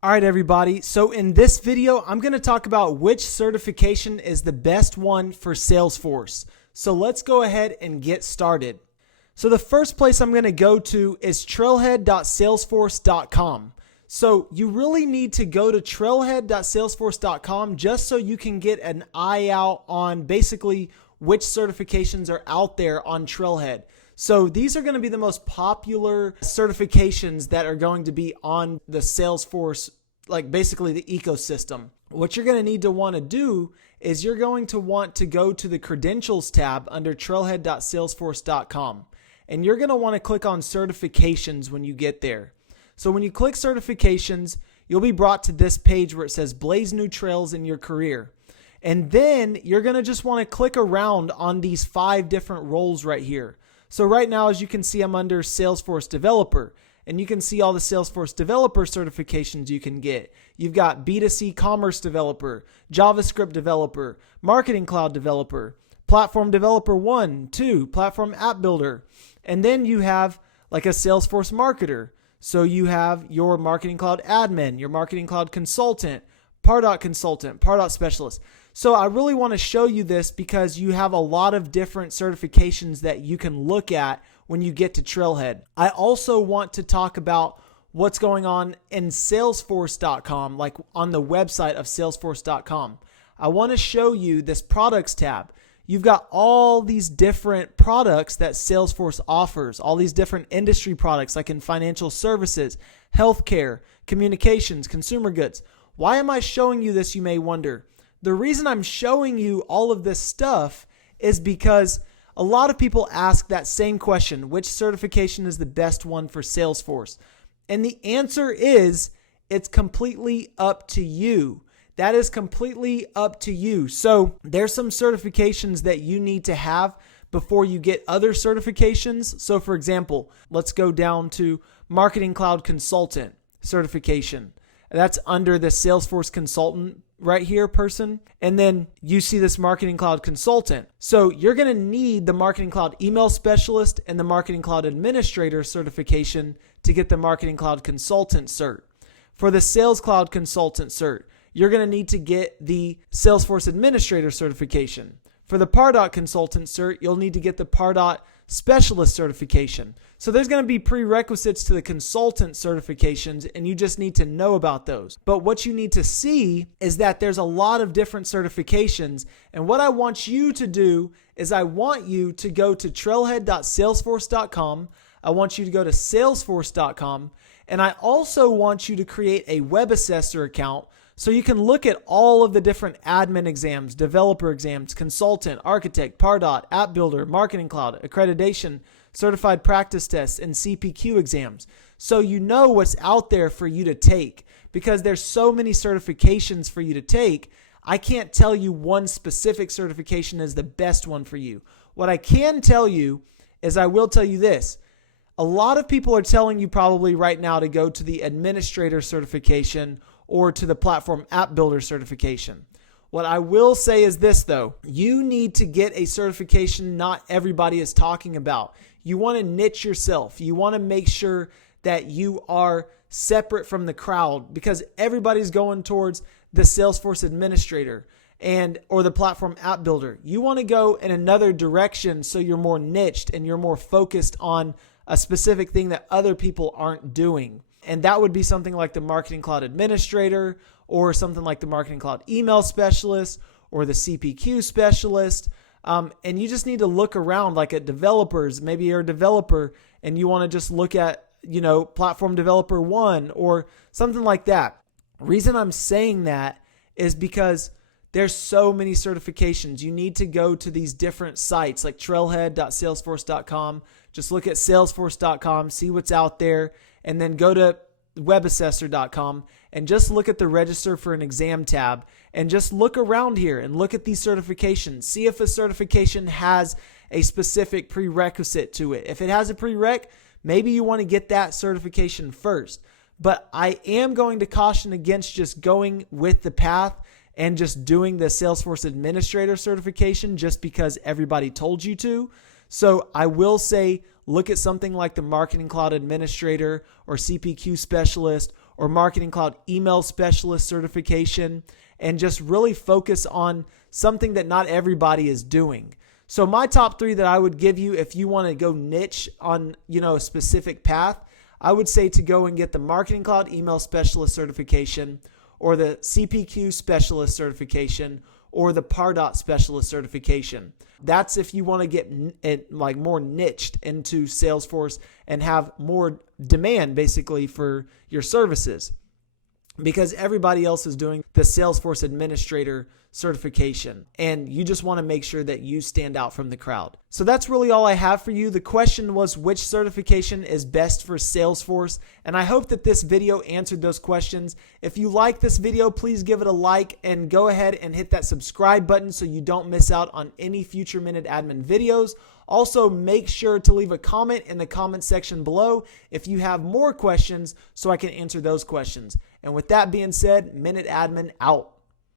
All right, everybody. So in this video, I'm going to talk about which certification is the best one for Salesforce. So let's go ahead and get started. So the first place I'm going to go to is trailhead.salesforce.com. So you really need to go to trailhead.salesforce.com just so you can get an eye out on basically which certifications are out there on Trailhead. So these are going to be the most popular certifications that are going to be on the Salesforce, like basically the ecosystem. What you're going to need to want to do is you're going to want to go to the credentials tab under trailhead.salesforce.com. And you're going to want to click on certifications when you get there. So when you click certifications, you'll be brought to this page where it says blaze new trails in your career. And then you're going to just want to click around on these 5 different roles right here. So right now, as you can see, I'm under Salesforce Developer, and you can see all the Salesforce Developer certifications you can get. You've got B2C Commerce Developer, JavaScript Developer, Marketing Cloud Developer, Platform Developer 1, 2, Platform App Builder, and then you have like a Salesforce Marketer. So you have your Marketing Cloud Admin, your Marketing Cloud Consultant, Pardot Consultant, Pardot Specialist. So I really want to show you this because you have a lot of different certifications that you can look at when you get to Trailhead. I also want to talk about what's going on in Salesforce.com, like on the website of Salesforce.com. I want to show you this products tab. You've got all these different products that Salesforce offers, all these different industry products like in financial services, healthcare, communications, consumer goods. Why am I showing you this, you may wonder? The reason I'm showing you all of this stuff is because a lot of people ask that same question, which certification is the best one for Salesforce? And the answer is, it's completely up to you. That is completely up to you. So there's some certifications that you need to have before you get other certifications. So for example, let's go down to Marketing Cloud Consultant certification. That's under the Salesforce Consultant right here person. And then you see this Marketing Cloud Consultant. So you're going to need the Marketing Cloud Email Specialist and the Marketing Cloud Administrator certification to get the Marketing Cloud Consultant cert. For the Sales Cloud Consultant cert, you're going to need to get the Salesforce Administrator certification. For the Pardot Consultant cert, you'll need to get the Pardot Specialist certification. So there's going to be prerequisites to the consultant certifications, and you just need to know about those. But what you need to see is that there's a lot of different certifications, and what I want you to do is I want you to go to trailhead.salesforce.com. I want you to go to salesforce.com, and I also want you to create a web assessor account so you can look at all of the different admin exams, developer exams, consultant, architect, Pardot, app builder, marketing cloud, accreditation, certified practice tests, and CPQ exams. So you know what's out there for you to take because there's so many certifications for you to take. I can't tell you one specific certification is the best one for you. What I can tell you is I will tell you this. A lot of people are telling you probably right now to go to the administrator certification or to the platform app builder certification. What I will say is this though, you need to get a certification not everybody is talking about. You want to niche yourself. You want to make sure that you are separate from the crowd because everybody's going towards the Salesforce administrator or the platform app builder. You want to go in another direction so you're more niched and you're more focused on a specific thing that other people aren't doing. And that would be something like the Marketing Cloud Administrator or something like the Marketing Cloud Email Specialist or the CPQ Specialist. And you just need to look around like at developers. Maybe you're a developer and you want to just look at, Platform Developer 1 or something like that. Reason I'm saying that is because there's so many certifications. You need to go to these different sites like trailhead.salesforce.com. Just look at salesforce.com, see what's out there, and then go to webassessor.com and just look at the register for an exam tab and just look around here and look at these certifications. See if a certification has a specific prerequisite to it. If it has a prereq, maybe you want to get that certification first. But I am going to caution against just going with the path and just doing the Salesforce Administrator certification just because everybody told you to. So I will say, look at something like the Marketing Cloud Administrator or CPQ Specialist or Marketing Cloud Email Specialist Certification, and just really focus on something that not everybody is doing. So my top 3 that I would give you if you want to go niche on, a specific path, I would say to go and get the Marketing Cloud Email Specialist Certification, or the CPQ Specialist Certification, or the Pardot Specialist Certification. That's if you want to get more niched into Salesforce and have more demand basically for your services, because everybody else is doing the Salesforce Administrator certification, and you just want to make sure that you stand out from the crowd. So that's really all I have for you. The question was, which certification is best for Salesforce? And I hope that this video answered those questions. If you like this video, please give it a like and go ahead and hit that subscribe button so you don't miss out on any future MinuteAdmin videos. Also, make sure to leave a comment in the comment section below if you have more questions so I can answer those questions. And with that being said, MinuteAdmin out.